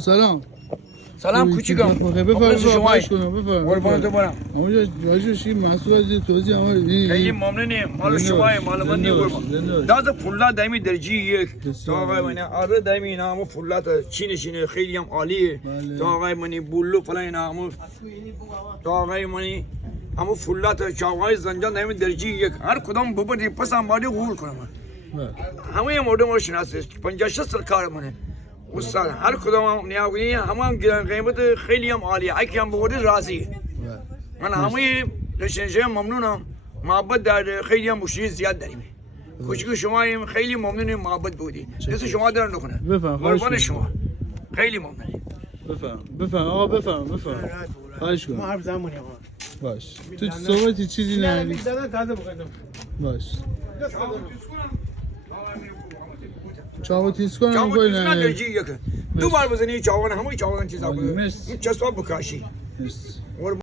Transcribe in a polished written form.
سلام سلام کوچیکم. بفرمایید خواهش کنم بفرمایید. قربانت برم. اونجا واجد شی مسئول توضیح خیلی ممنونیم. مال شما مال من نیست قربان. داز فولاد دائمی درجه یک. تا آقای من آره دائمی نامو فولاد چینه خیلی هم عالیه. تا آقای منی بولو فلان نامو. تا آقای منی همو فولاد چاوای زنجان دائمی درجه یک. هر کدام ببری پس هم باید غور کنم. همه مورد ما شناسه 50-60 کار منه. استاد هر کدام نیازی همه قیمت خیلی هم عالیه. اگه هم بودی راضی. من همه رشته ممنونم. محبت در خیلی هم مشتری زیاد داریم. کوچیک شما هم خیلی ممنونیم محبت بودی. دست شما در نکنه. قربان شما. خیلی ممنونیم. بفهم آقا بفهم. خواهش کنم. ما حرف زمانی آقا. باش. تو صحبتی چیزی نه. تازه بکنم. باش. چاو تیز کنم چاو کوی تیز نه. درجه یک. دو بار بزنی چاوان همه چاوان چیزا بود. مرسی. چسبا بکاشی. مرسی.